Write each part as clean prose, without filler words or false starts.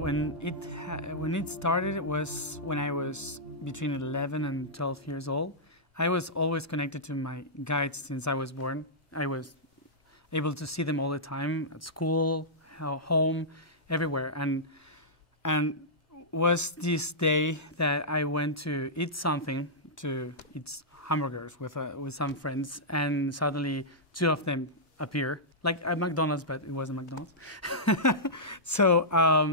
when it started, it was when I was between 11 and 12 years old. I was always connected to my guides since I was born. I was able to see them all the time at school, home, everywhere. And was this day that I went to eat something, to eat hamburgers with some friends, and suddenly two of them appear, like at McDonald's, but it wasn't McDonald's. So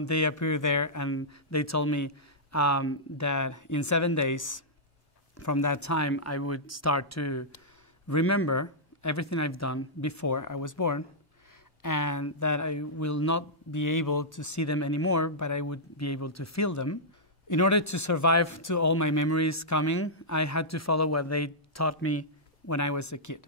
they appeared there, and they told me that in 7 days from that time, I would start to remember everything I've done before I was born, and that I will not be able to see them anymore, but I would be able to feel them. In order to survive to all my memories coming, I had to follow what they taught me when I was a kid.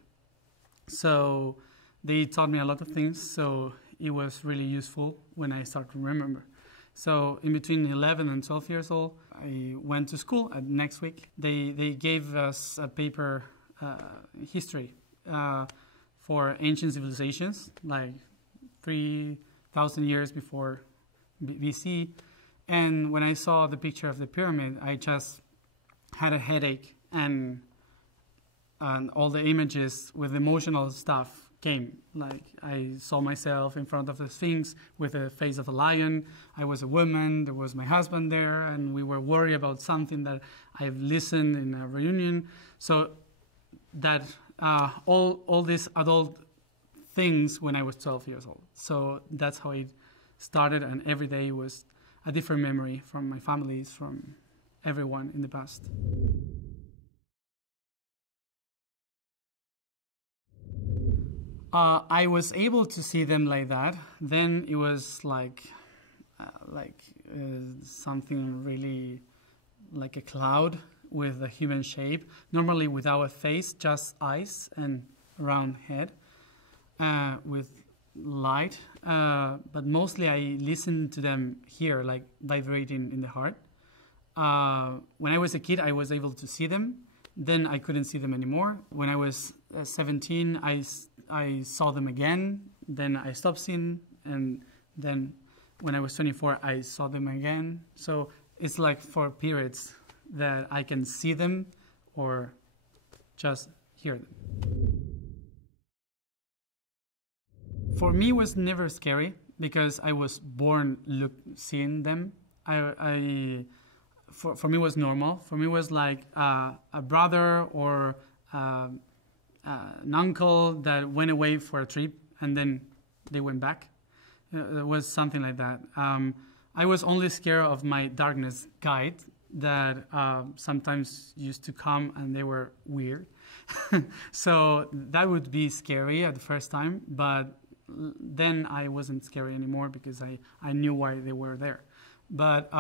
So they taught me a lot of things, so it was really useful when I started to remember. So in between 11 and 12 years old, I went to school. Next week, they gave us a paper, history, for ancient civilizations, like 3,000 years before BC. And when I saw the picture of the pyramid, I just had a headache, and all the images with emotional stuff came. Like, I saw myself in front of the Sphinx with the face of a lion. I was a woman, there was my husband there, and we were worried about something that I've listened in a reunion. So that all these adult things when I was 12 years old. So that's how it started, and every day was a different memory from my families, from everyone in the past. I was able to see them like that. Then it was like something really like a cloud with a human shape, normally without a face, just eyes and round head, with light. But mostly I listened to them here, like vibrating in the heart. When I was a kid, I was able to see them. Then I couldn't see them anymore. When I was 17, I saw them again. Then I stopped seeing, and then when I was 24, I saw them again. So it's like for periods that I can see them or just hear them. For me, it was never scary because I was born seeing them. For me, it was normal. For me, it was like a brother or an uncle that went away for a trip and then they went back. It was something like that. I was only scared of my darkness guide that sometimes used to come and they were weird. So that would be scary at the first time, but then I wasn't scary anymore because I knew why they were there. But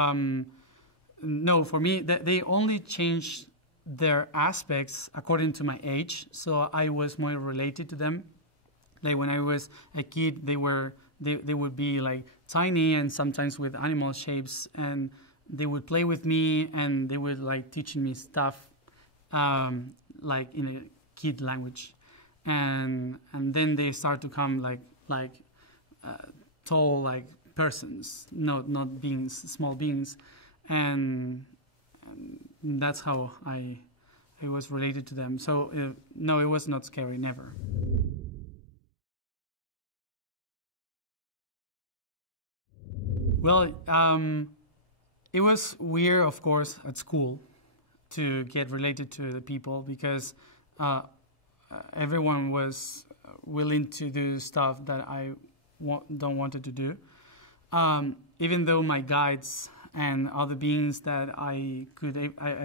no, for me, they only changed their aspects according to my age, so I was more related to them. Like when I was a kid, they would be like tiny and sometimes with animal shapes, and they would play with me and they would like teaching me stuff like in a kid language, and then they start to come like tall like persons, not beings, small beings, and that's how I was related to them. So no, it was not scary, never. Well, it was weird, of course, at school to get related to the people because everyone was willing to do stuff that I don't wanted to do. Even though my guides and other beings that I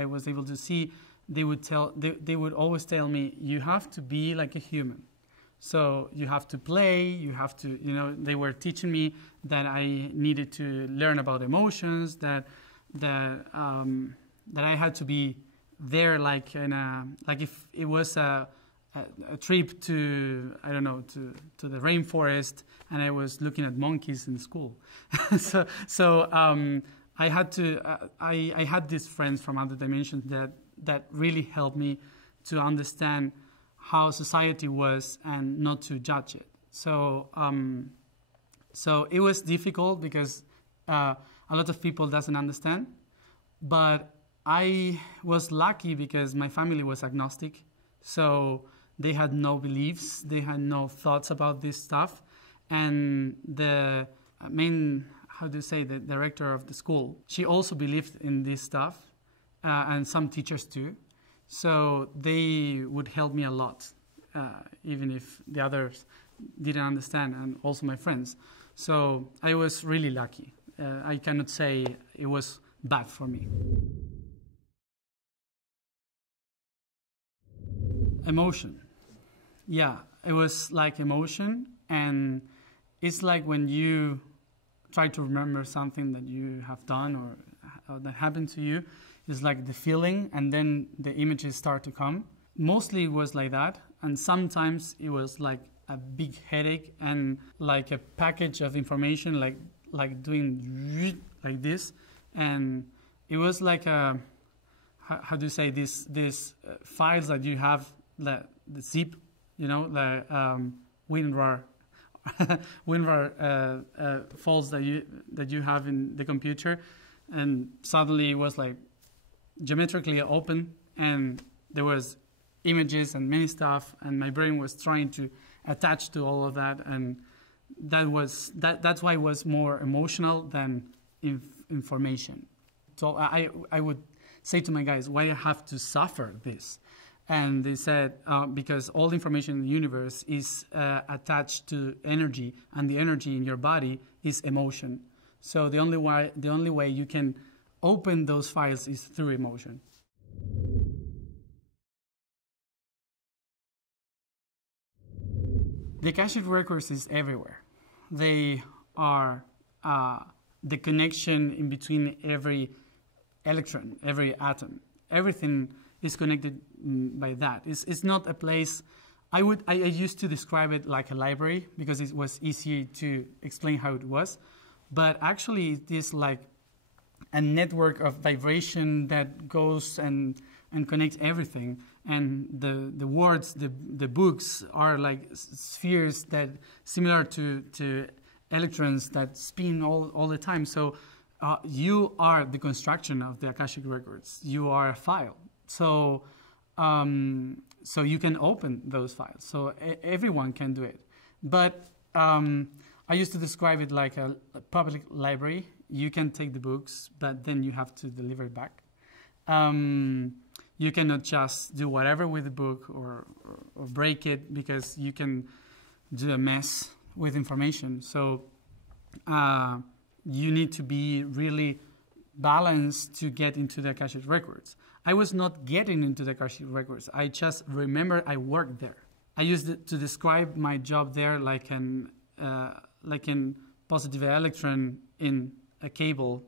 was able to see, they would always tell me, you have to be like a human. So you have to play, you have to, they were teaching me that I needed to learn about emotions, that I had to be there like if it was a trip to, I don't know, to the rainforest and I was looking at monkeys in school. so I had to, I had these friends from other dimensions that really helped me to understand how society was and not to judge it. So it was difficult because at a lot of people doesn't understand. But I was lucky because my family was agnostic, so they had no beliefs, they had no thoughts about this stuff, and the main, how do you say, the director of the school, she also believed in this stuff, and some teachers too, so they would help me a lot, even if the others didn't understand, and also my friends. So I was really lucky. I cannot say it was bad for me. Emotion. Yeah, it was like emotion, and it's like when you try to remember something that you have done or that happened to you, it's like the feeling, and then the images start to come. Mostly it was like that, and sometimes it was like a big headache and like a package of information, like doing like this, and it was like a, how do you say, these files that you have, the zip, you know, the WinRAR files that you have in the computer, and suddenly it was like geometrically open, and there was images and many stuff, and my brain was trying to attach to all of that, and that's why it was more emotional than information. So I would say to my guys, why I have to suffer this? And they said, because all the information in the universe is attached to energy, and the energy in your body is emotion. So the only way you can open those files is through emotion. The Akashic Records is everywhere. They are the connection in between every electron, every atom. Everything is connected by that. It's not a place. I used to describe it like a library because it was easy to explain how it was, but actually it is like a network of vibration that goes and connects everything. And the words, the books are like spheres that similar to electrons that spin all the time. So you are the construction of the Akashic Records. You are a file. So so you can open those files. So everyone can do it. But I used to describe it like a public library. You can take the books, but then you have to deliver it back. You cannot just do whatever with the book or break it, because you can do a mess with information. So you need to be really balanced to get into the Akashic Records. I was not getting into the Akashic Records. I just remember I worked there. I used it to describe my job there like an positive electron in a cable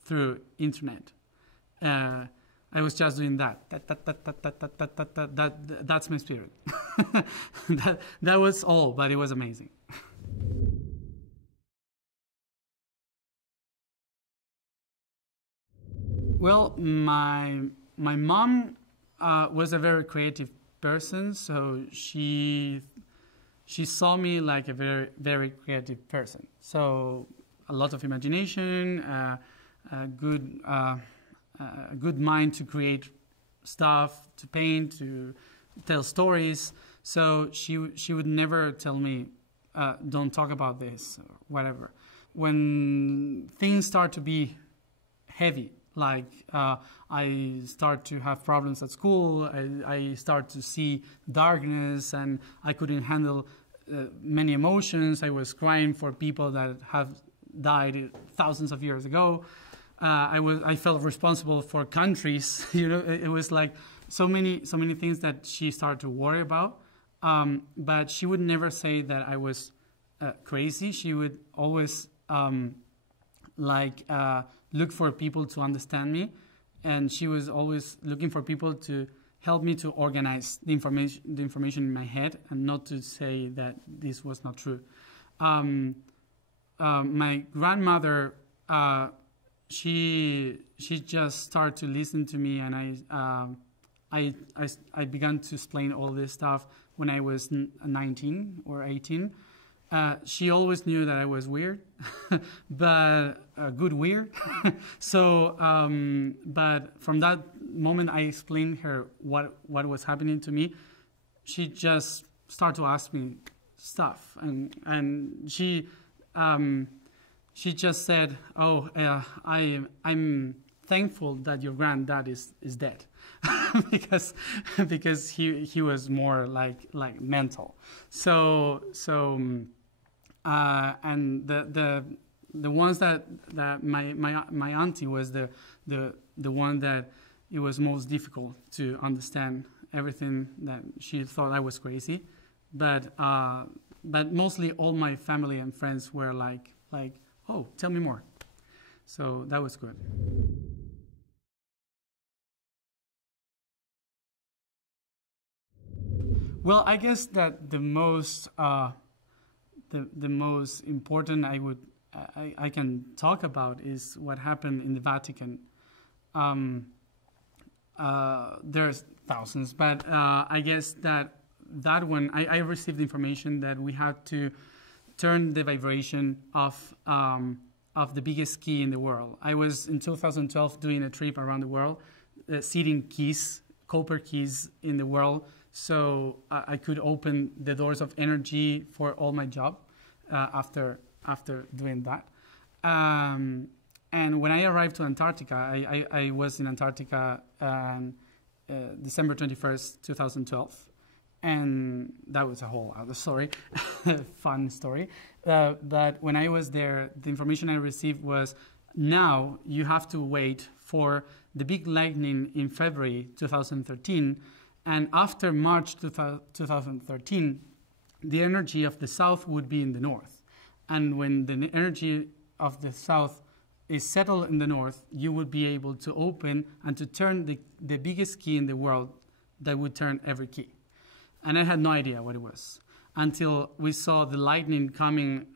through internet. I was just doing that. That's my spirit. that was all, but it was amazing. Well, my mom was a very creative person, so she saw me like a very, very creative person. So a lot of imagination, a good mind to create stuff, to paint, to tell stories. So she would never tell me, don't talk about this or whatever. When things start to be heavy, like I start to have problems at school, I start to see darkness, and I couldn't handle many emotions. I was crying for people that have died thousands of years ago. I felt responsible for countries. You know, it was like so many things that she started to worry about. But she would never say that I was crazy. She would always look for people to understand me, and she was always looking for people to help me to organize the information in my head, and not to say that this was not true. My grandmother, she just started to listen to me, and I began to explain all this stuff when I was 19 or 18, She always knew that I was weird, but a good weird. So, but from that moment, I explained her what was happening to me. She just started to ask me stuff, and she just said, "Oh, I'm thankful that your granddad is dead," because he was more like mental. So and the ones that my auntie was the one that it was most difficult to understand everything, that she thought I was crazy, but mostly all my family and friends were like, "Oh, tell me more." So that was good. Well, I guess that the most important I can talk about is what happened in the Vatican. There's thousands, but I guess that one I received information that we had to turn the vibration of the biggest key in the world. I was in 2012 doing a trip around the world, seeding keys, copper keys in the world, so I could open the doors of energy for all my job after doing that. And when I arrived to Antarctica, I was in Antarctica December 21st, 2012. And that was a whole other story, fun story. But when I was there, the information I received was, now you have to wait for the big lightning in February 2013. And after March 2013, the energy of the south would be in the north. And when the energy of the south is settled in the north, you would be able to open and to turn the biggest key in the world that would turn every key. And I had no idea what it was until we saw the lightning coming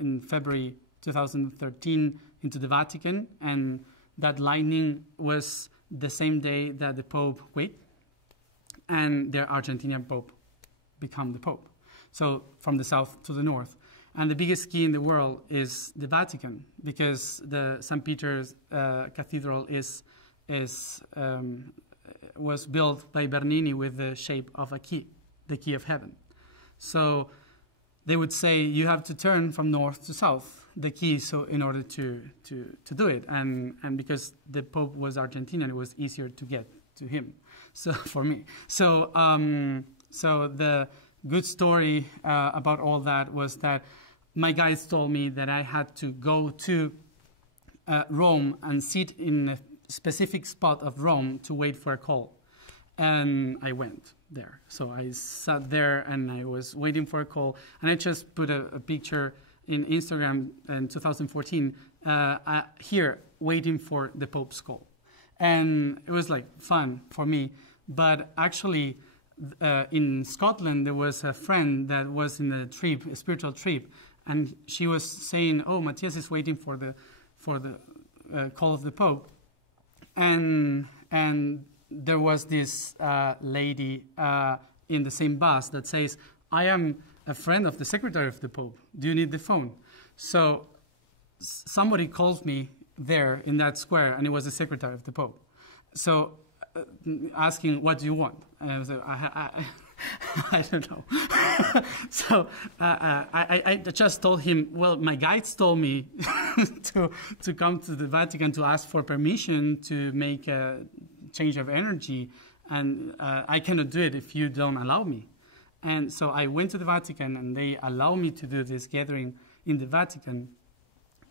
in February 2013 into the Vatican. And that lightning was the same day that the Pope quit and the Argentinian Pope became the Pope. So from the south to the north. And the biggest key in the world is the Vatican, because the St. Peter's Cathedral was built by Bernini with the shape of a key, the key of heaven. So they would say you have to turn from north to south, the key, so in order to do it. And because the Pope was Argentinian, it was easier to get to him. So for me. So the good story about all that was that my guides told me that I had to go to Rome and sit in a specific spot of Rome to wait for a call. And I went there. So I sat there and I was waiting for a call. And I just put a picture in Instagram in 2014 here, waiting for the Pope's call. And it was like fun for me. But actually, in Scotland, there was a friend that was in a trip, a spiritual trip. And she was saying, "Oh, Matías is waiting for the call of the Pope." And there was this lady in the same bus that says, "I am a friend of the secretary of the Pope. Do you need the phone?" So somebody calls me there in that square, and it was the secretary of the Pope. So asking, "What do you want?" And I was like, I don't know. So I just told him, well, my guides told me to come to the Vatican to ask for permission to make a change of energy, and I cannot do it if you don't allow me. And so I went to the Vatican, and they allowed me to do this gathering in the Vatican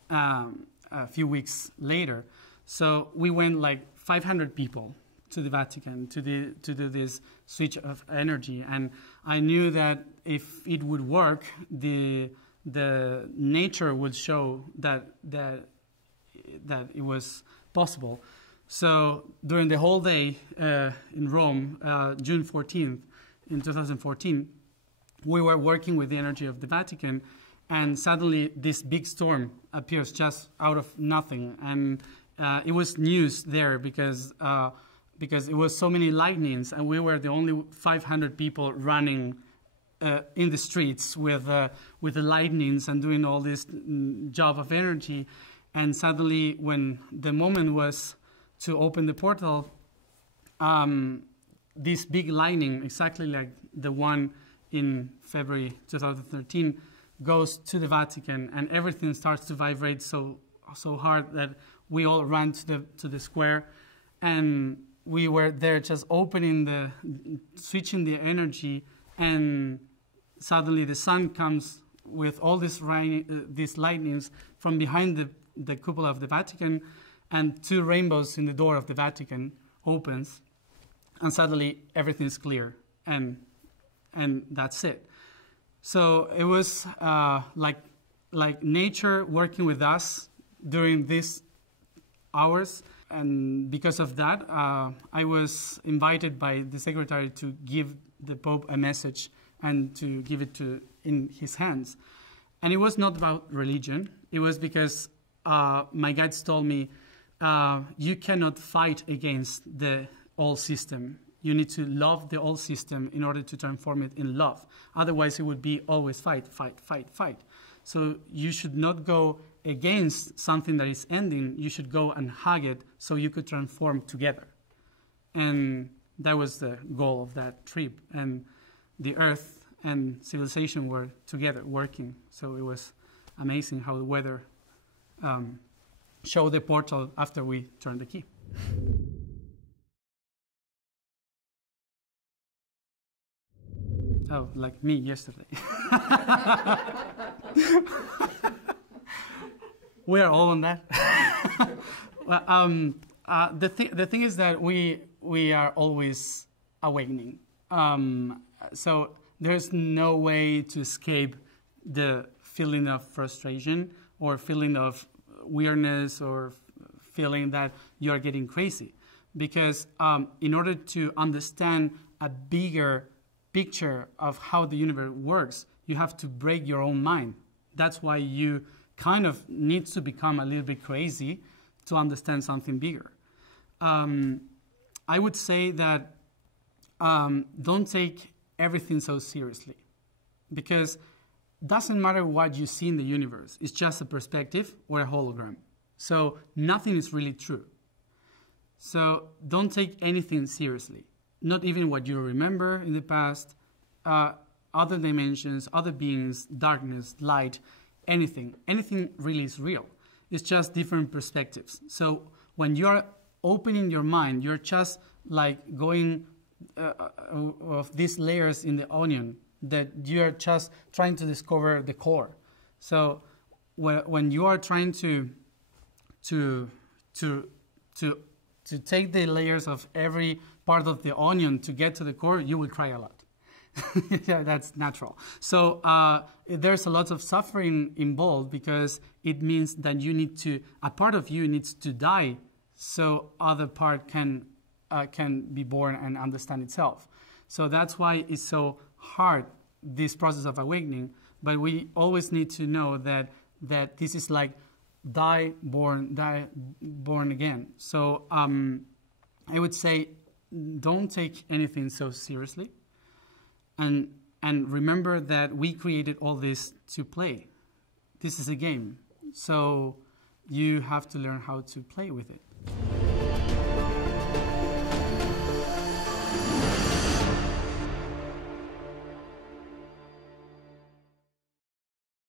a few weeks later. So we went like 500 people to the Vatican to do this switch of energy, and I knew that if it would work, the nature would show that it was possible. So during the whole day in Rome, June 14th in 2014, we were working with the energy of the Vatican, and suddenly this big storm appears just out of nothing, and it was news there because it was so many lightnings, and we were the only 500 people running in the streets with the lightnings and doing all this job of energy. And suddenly, when the moment was to open the portal, this big lightning, exactly like the one in February 2013, goes to the Vatican, and everything starts to vibrate so hard that we all ran to the square, and we were there just switching the energy, and suddenly the sun comes with all these lightnings from behind the cupola of the Vatican, and 2 rainbows in the door of the Vatican opens, and suddenly everything's clear, and that's it. So it was like nature working with us during these hours, and because of that, I was invited by the secretary to give the Pope a message and to give it in his hands. And it was not about religion. It was because my guides told me, you cannot fight against the old system. You need to love the old system in order to transform it in love. Otherwise, it would be always fight, fight, fight, fight. So you should not go against something that is ending. You should go and hug it so you could transform together. And that was the goal of that trip. And the earth and civilization were together working. So it was amazing how the weather showed the portal after we turned the key. Oh, like me yesterday. We are all on that. Well, the thing is that we are always awakening. So there's no way to escape the feeling of frustration or feeling of weirdness or feeling that you're getting crazy. Because in order to understand a bigger picture of how the universe works, you have to break your own mind. That's why you kind of need to become a little bit crazy to understand something bigger. I would say that don't take everything so seriously, because it doesn't matter what you see in the universe. It's just a perspective or a hologram. So nothing is really true. So don't take anything seriously. Not even what you remember in the past, other dimensions, other beings, darkness, light, anything. Anything really is real. It's just different perspectives. So when you're opening your mind, you're just like going of these layers in the onion that you're just trying to discover the core. So when you are trying to take the layers of every part of the onion to get to the core, you will cry a lot. Yeah, that's natural. So there's a lot of suffering involved, because it means that a part of you needs to die so other part can be born and understand itself. So that's why it's so hard, this process of awakening. But we always need to know that this is like die, born again. So I would say don't take anything so seriously. And remember that we created all this to play. This is a game. So you have to learn how to play with it.